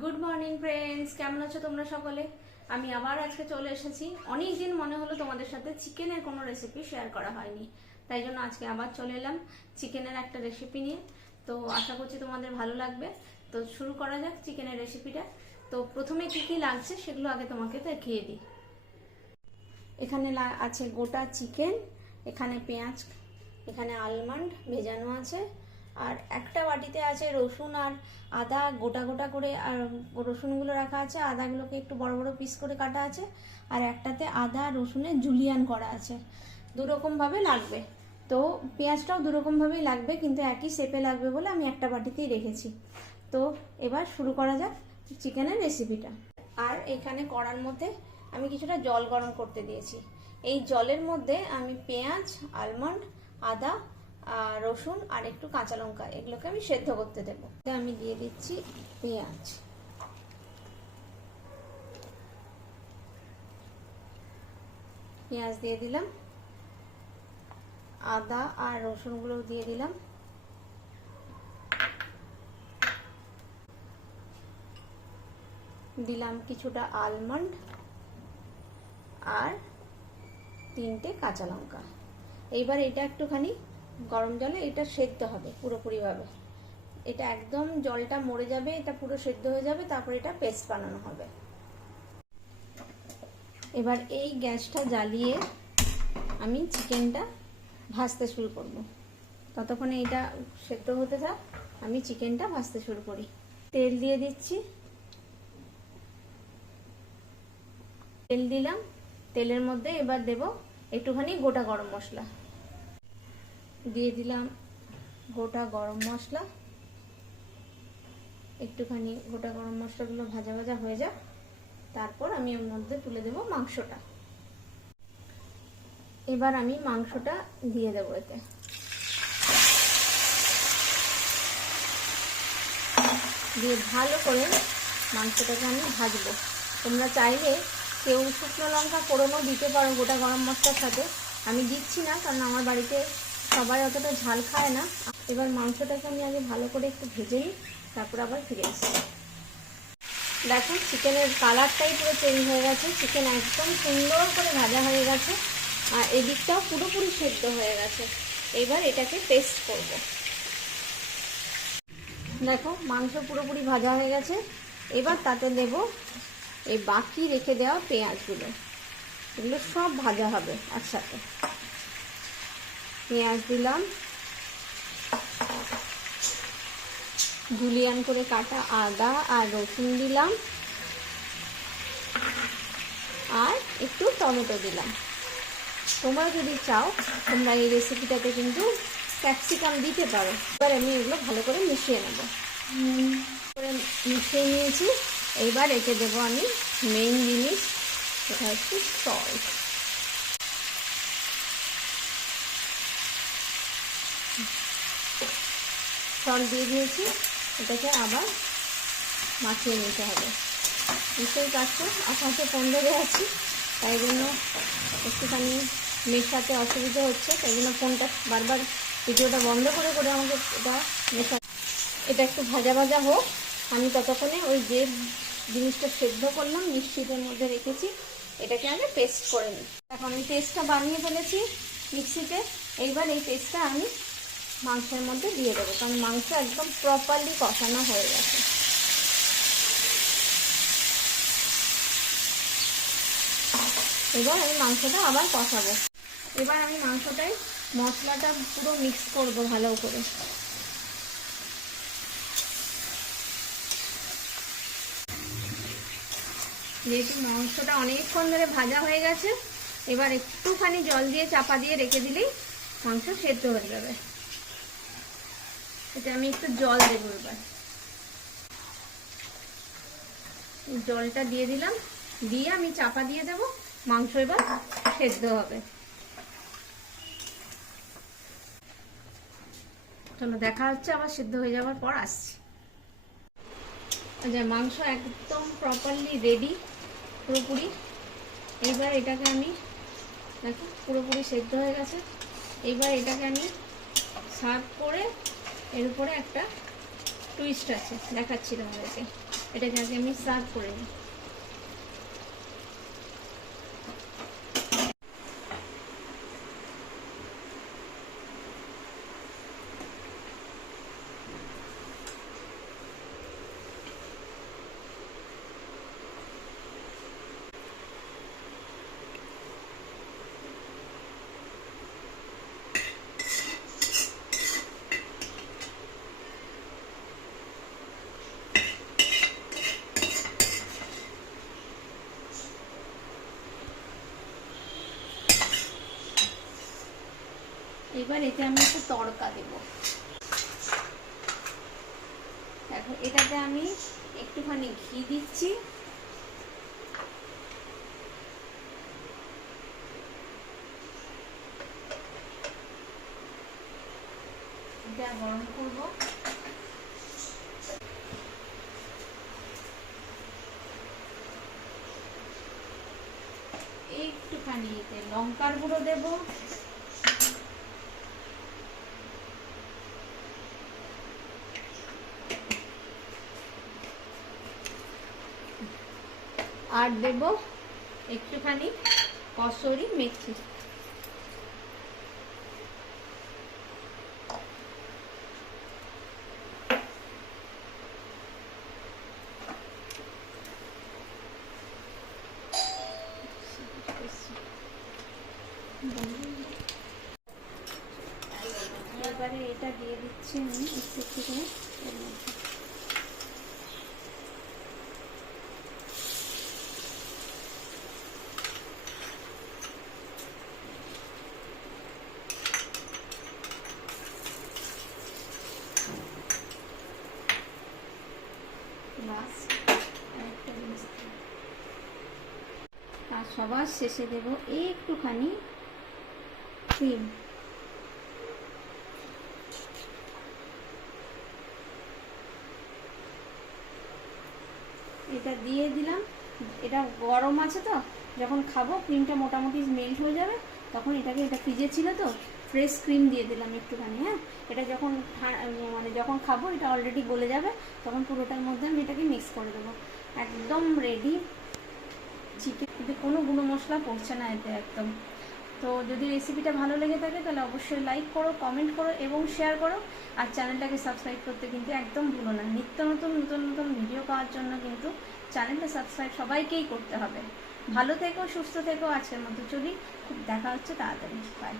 Good morning friends কেমন আছো তোমরা সকলে? আমি আবার আজকে চলে এসেছি। অনেক দিন মনে হলো তোমাদের সাথে চিকেনের কোনো রেসিপি শেয়ার করা হয়নি। তাই জন্য আজকে আবার চলে এলাম চিকেনের একটা রেসিপি নিয়ে। তো আশা করছি তোমাদের ভালো লাগবে। তো শুরু করা যাক চিকেনের রেসিপিটা তো প্রথমে কী কী লাগছে সেগুলো আগে তোমাকে দেখিয়ে দিই। এখানে আছে গোটা চিকেন, এখানে পেঁয়াজ, এখানে আলমন্ড ভেজানো আছে আর একটা বাটিতে আছে রসুন আর আদা, গোটা গোটা করে, আর রসুনগুলো রাখা আছে। আদাগুলোকে একটু বড় বড় পিস করে কাটা আছে। আর একটাতে আদা, রসুনের জুলিয়ান করা আছে। দুরকমভাবে লাগবে। তো পেঁয়াজটাও দুরকমভাবেই লাগবে, কিন্তু একই শেপে লাগবে বলে আমি একটা বাটিতেই রেখেছি। তো এবার শুরু করা যাক চিকেনের রেসিপিটা আর এখানে কড়ার মধ্যে আমি কিছুটা জল গরম করতে দিয়েছি। এই জলের মধ্যে আমি পেঁয়াজ আলমন্ড আদা রসুন আর একটু কাঁচা লঙ্কা, এগুলোকে আমি সেদ্ধ করতে দেব। আমি দিয়ে দিচ্ছি পেঁয়াজ। পেঁয়াজ দিয়ে দিলাম। আদা আর রসুনগুলো দিয়ে দিলাম। দিলাম কিছুটা আলমন্ড আর তিনটে কাঁচা লঙ্কা। এইবার এটা একটুখানি গরম জলে এটা সেদ্ধ হবে পুরোপুরিভাবে। এটা একদম জলটা মরে যাবে, এটা পুরো সেদ্ধ হয়ে যাবে, তারপর এটা পেস্ট বানানো হবে। এবার এই গ্যাসটা জ্বালিয়ে আমি চিকেনটা ভাজতে শুরু করব। ততক্ষণে এটা সেদ্ধ হতে থাক, আমি চিকেনটা ভাজতে শুরু করি। তেল দিয়ে দিচ্ছি। তেল দিলাম। তেলের মধ্যে এবার দেব একটুখানি গোটা গরম মশলা। দিয়ে দিলাম গোটা গরম মশলা। একটুখানি গোটা গরম মশলাগুলো ভাজা ভাজা হয়ে যাক। তারপর আমি এর মধ্যে তুলে দেব মাংসটা। এবার আমি মাংসটা দিয়ে দেবো এতে। দিয়ে ভালো করে মাংসটাকে আমি ভাজবো। তোমরা চাইলে কেউ শুকনো লঙ্কা ফোড়নও দিতে পারো গোটা গরম মশলার সাথে। আমি দিচ্ছি না, কারণ আমার বাড়িতে সবাই অতটা ঝাল খায় না। এবার মাংসটাকে আমি আগে ভালো করে একটু ভেজে নিই, তারপর আবার ফিরে আসি। দেখো, চিকেনের কালারটাই পুরো চেঞ্জ হয়ে গেছে। চিকেন একদম সুন্দর করে ভাজা হয়ে গেছে। আর এদিকটাও পুরোপুরি সেদ্ধ হয়ে গেছে। এবার এটাকে টেস্ট করব। দেখো, মাংস পুরোপুরি ভাজা হয়ে গেছে। এবার তাতে দেব এই বাকি রেখে দেওয়া পেঁয়াজগুলো। এগুলো সব ভাজা হবে একসাথে। পেঁয়াজ দিলাম। জুলিয়ান করে কাটা আদা আর রসুন দিলাম। আর একটু টমেটো দিলাম। তোমরা যদি চাও, তোমরা এই রেসিপিটাতে কিন্তু ক্যাপসিকাম দিতে পারো। এবার আমি এগুলো ভালো করে মিশিয়ে নেব। করে মিশিয়ে নিয়েছি। এইবার এতে দেবো আমি মেইন জিনিস, সেটা হচ্ছে সল্ট সল্ট দিয়ে দিয়েছি। এটাকে আবার মাখিয়ে নিতে হবে। বুঝতেই পারছ? আকাশে পনেরো আছি, তাই জন্য একটুখানি মেশাতে অসুবিধা হচ্ছে, তাই জন্য ফোনটা বারবার ভিডিওটা বন্ধ করে করে আমাকে এটা মেশা এটা একটু ভাজা ভাজা হোক। আমি ততক্ষণে ওই যে জিনিসটা সেদ্ধ করলাম, মিক্সিটার মধ্যে রেখেছি, এটাকে আগে পেস্ট করে নিই। এখন আমি পেস্টটা বানিয়ে ফেলেছি মিক্সিতে। এইবার এই পেস্টটা আমি মাংসের মধ্যে দিয়ে দেবো, কারণ মাংস একদম প্রপারলি কষানো হয়ে গেছে। এবার আমি মাংসটা আবার কষাবো। এবার আমি মাংসটাই মশলাটা পুরো মিক্স করব ভালো করে। যেহেতু মাংসটা অনেকক্ষণ ধরে ভাজা হয়ে গেছে, এবার একটুখানি জল দিয়ে চাপা দিয়ে রেখে দিলেই মাংস সেদ্ধ হয়ে যাবে। এটা আমি একটু জল দেবো এবার। জলটা দিয়ে দিলাম। দিয়ে আমি চাপা দিয়ে দেব। মাংস এবার সেদ্ধ হবে। চলো, দেখা হচ্ছে আবার সিদ্ধ হয়ে যাওয়ার পর আসছি। আচ্ছা মাংস একদম প্রপারলি রেডি পুরোপুরি। এইবার এটাকে আমি, দেখো, পুরোপুরি সেদ্ধ হয়ে গেছে। এইবার এটাকে আমি সার্ভ করে এর উপরে একটা টুইস্ট আছে দেখাচ্ছি তোমাদেরকে। এটাকে আগে আমি সার্ভ করে নিই। এবার এতে আমি একটু তড়কা দেব। দেখো, এটাতে আমি একটুখানি ঘি দিচ্ছি। এটা গরম করব। একটুখানি এতে লঙ্কার গুঁড়ো দেবো। আর দেব একটুখানি কসুরি মেথি। এবারে এটা দিয়ে দিচ্ছি আমি একটু একটু করে এর মধ্যে লাস্ট আরেকটা জিনিস দেব। আর সবার শেষে দেব একটুখানি ক্রিম এটা দিয়ে দিলাম। এটা গরম আছে তো, যখন খাব ক্রিমটা মোটামুটি মেল্ট হয়ে যাবে, তখন এটাকে, এটা ফ্রিজে ছিল তো ফ্রেশ ক্রিম দিয়ে দিলাম একটুখানি হ্যাঁ? এটা যখন মানে যখন খাব, এটা অলরেডি গলে যাবে, তখন পুরোটার মধ্যে আমি এটাকে মিক্স করে দেবো। একদম রেডি চিকেন এতে কোনো গুঁড়ো মশলা পড়ছে না এতে একদম। তো যদি রেসিপিটা ভালো লেগে থাকে, তাহলে অবশ্যই লাইক করো কমেন্ট করো এবং শেয়ার করো। আর চ্যানেলটাকে সাবস্ক্রাইব করতে কিন্তু একদম ভুলো না। নিত্য নতুন নতুন নতুন ভিডিও পাওয়ার জন্য কিন্তু চ্যানেলটা সাবস্ক্রাইব সবাইকেই করতে হবে। ভালো থেকো, সুস্থ থেকো, আজকের মতো চলি। খুব দেখা হচ্ছে তাড়াতাড়ি। বাই